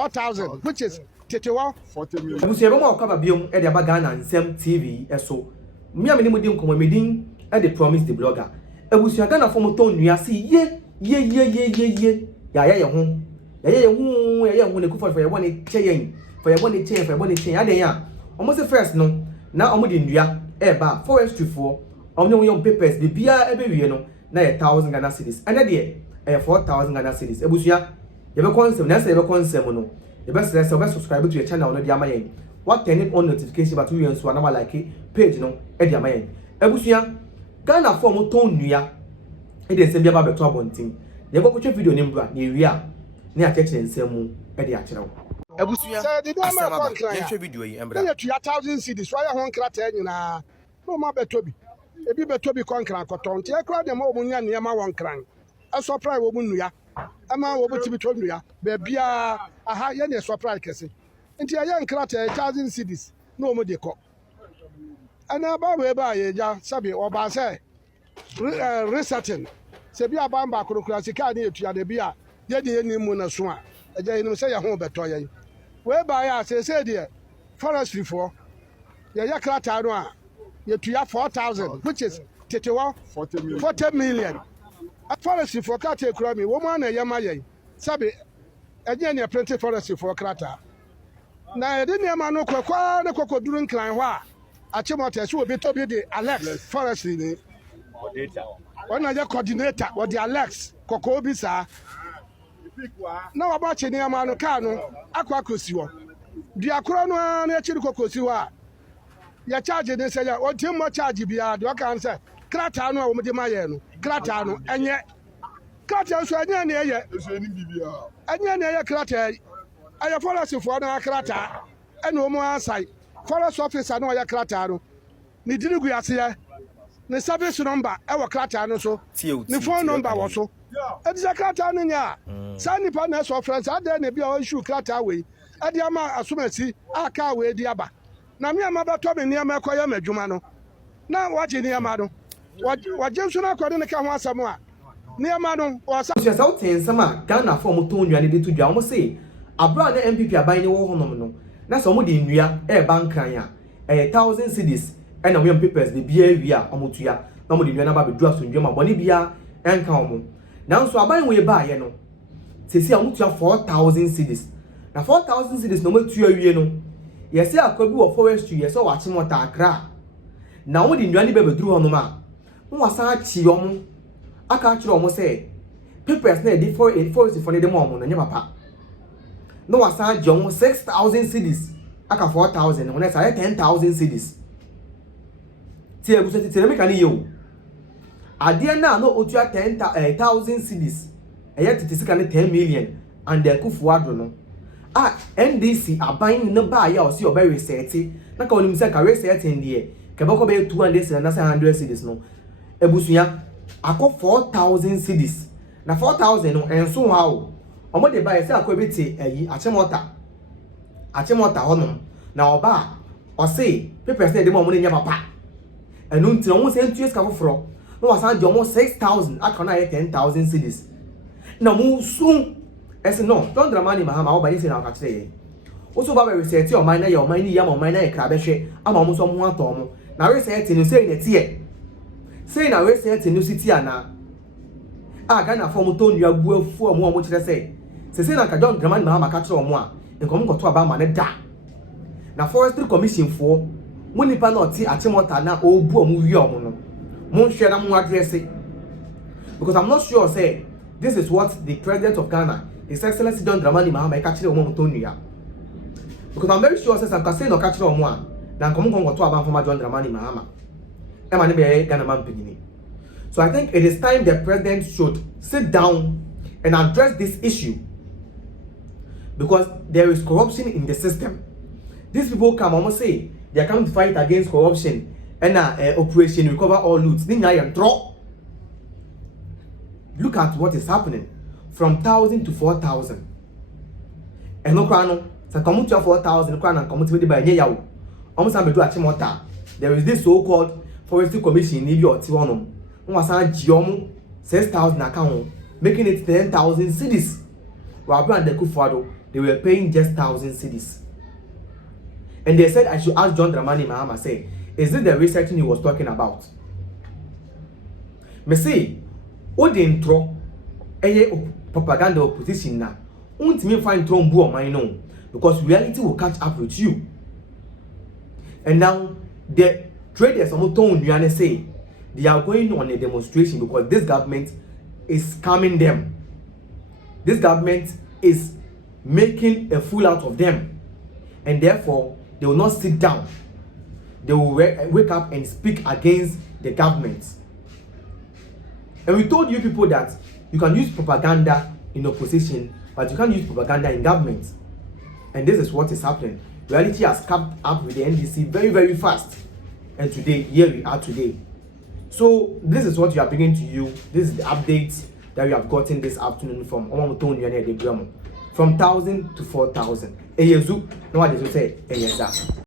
4,000, which is 40 million. Abusu ebe ma okaba biom e de abaga na nsem TV eso. Me amene mudi nkomo medin e de promise the blogger. Abusu aga na fom ton nua se ye. Ya ye ho. Ya ye ho ne kufa for ye bone cheyen. For ye bone cheyen aden ya. Omo se first no na omo de ndua e ba forestry for omo yon papers de bia ebe wie no na 1,000 Ghana cedis. Ene de 4,000 Ghana cedis. Abusu ya ye be concept na say ye be concept no. You best subscribe to your channel no dia mayen. What turn it on notification but you so na like page no e dia mayen. Ebusuya Ghana form ton nua e de nsem bia ba beto abontin. Ye go kwetwe video ni mbra na ewia na acheche nsem mu e de akyerew. Ebusuya asema ye video yi embra. Na 2,000 cedis why ho nkrata nyina. No ma beto bi. Ebi beto bi konkran koton. Tie kra de ma omunya ne ma wonkran. Asoprai wo mu nua. Ama wo beti bitwa nua. Be bia aha ye ne surprise kese. Nti ya nkrata 1,000 cedis na omo de ko. Ana ba we ba ye ja sabi oba say resetting. Se bia ba mba kurukura sika ne etua de bia ye de ni mu na so a. Eja yin say ya ho beto ye. We ba ya se de forestry for ye krata no a ye tua 4,000 which is 40 million. Forestry for cat economy, woman and Yamaye. Sabi, again, a plenty forestry for Krata. Now, I didn't have no quack, no cocoa during Clanwa. A chimotas will be to be the Alex forestry. When I coordinator, what the Alex Coco Bisa. Now about any Amano Cano, Aquacusio. The Acrono and Chiricosiwa. Your charge, they say, what too much charge be a dog answer. Kratano with the Mayan, Kratano, and yet Krata so anya ne ye. Anya ne ye krata. Aya forest for na krata. E no mo ansai. Forest officer no ya krata no. Ni dirigu ase ye. Ni service number e wo krata no so. Ni phone number wo so. E di krata no nya. Sa ni pa na so friends ade na bia o issue krata we. E di ama asomasi aka we di aba. Na me ama ba to me ni ama koyo madwuma no. Na waje ni ama no. Waje so na kwade ne ka ho asamo a. Niama no wasa so say ten sama Ghana form ton nua ne de to dwa omo say abra na MPP aban ne wo honom no na so omo de nua e bankran a 1,000 cedis e na mo papers de bia wi a omo tua na omo de nua na ba be dua so ndwa ma boni bia enka omo na so aban we ba ye no sesi omo tua 4,000 cedis na 4,000 cedis no mo tua wie no ye say akwabi wo forestry ye so wa chimota akra na omo de nua ne be duru honom a mo wasa chi omo aka chiro omo say papers na dey for the mom no nya papa no wasa jom 6,000 cedis aka 4,000 no na say 10,000 cedis ti ebuso ti me kan ye ade na no otua 10,000 cedis eye titi sika ne 10 million and the kufu ado no NDC aban no ba ya o si oba research na ka onim say ka research ndie ke bako be 200 cedis na 100 cedis no ebusuya akọ 4,000 cedis na 4,000 no enso ha o omo de buy say akọ beti ayi achemota hono na oba o say papers na de mo nya papa enu ntira won say ntues ka foforo no wasan de omo 6,000 akọ na 10,000 cedis na mu sun ese no don dramani mahama oba ni say na ka kire ye o so ba be research o man na ye o man ni ya mo man na ye kra be hwe ama mo so mo ato mo na research ni say na tie say na we say te new city ana Ghana form ton nua buafu omo kire say say na ka John Dramani Mahama ka kire omo a nkom koto aba ma ne da na forestry commission for munipa na oti achimota na obu omo wi omo no mo hwe na mo address because I'm not sure say this is what the president of Ghana His Excellency John Dramani Mahama ka kire omo ton nua because I'm very sure say some ka say no ka kire omo a na nkom koto aba former John Dramani Mahama. So I think it is time the president should sit down and address this issue because there is corruption in the system. These people come almost say they are coming to fight against corruption and operation recover all loot. Look at what is happening from 1,000 to 4,000. And no crano, so come to 4,000 crown and come to by Yaw. Almost I'm do a there is this so-called Forestry Commission in your Tiwanum. Wasan Giomo 6,000 account, making it 10,000 cedis. While brand the Kufado, they were paying just 1,000 cedis. And they said I should ask John Dramani Mahama, say, is this the researching he was talking about? Me say, what the intro, propaganda opposition na, me find trombu on my own, because reality will catch up with you. And now the traders on say they are going on a demonstration because this government is scamming them. This government is making a fool out of them, and therefore they will not sit down. They will wake up and speak against the government. And we told you people that you can use propaganda in opposition, but you can't use propaganda in government. And this is what is happening. Reality has come up with the NDC very, very fast. And today, here we are today. So this is what we are bringing to you. This is the update that we have gotten this afternoon from 1,000 to 4,000. Eyezu, no one is say,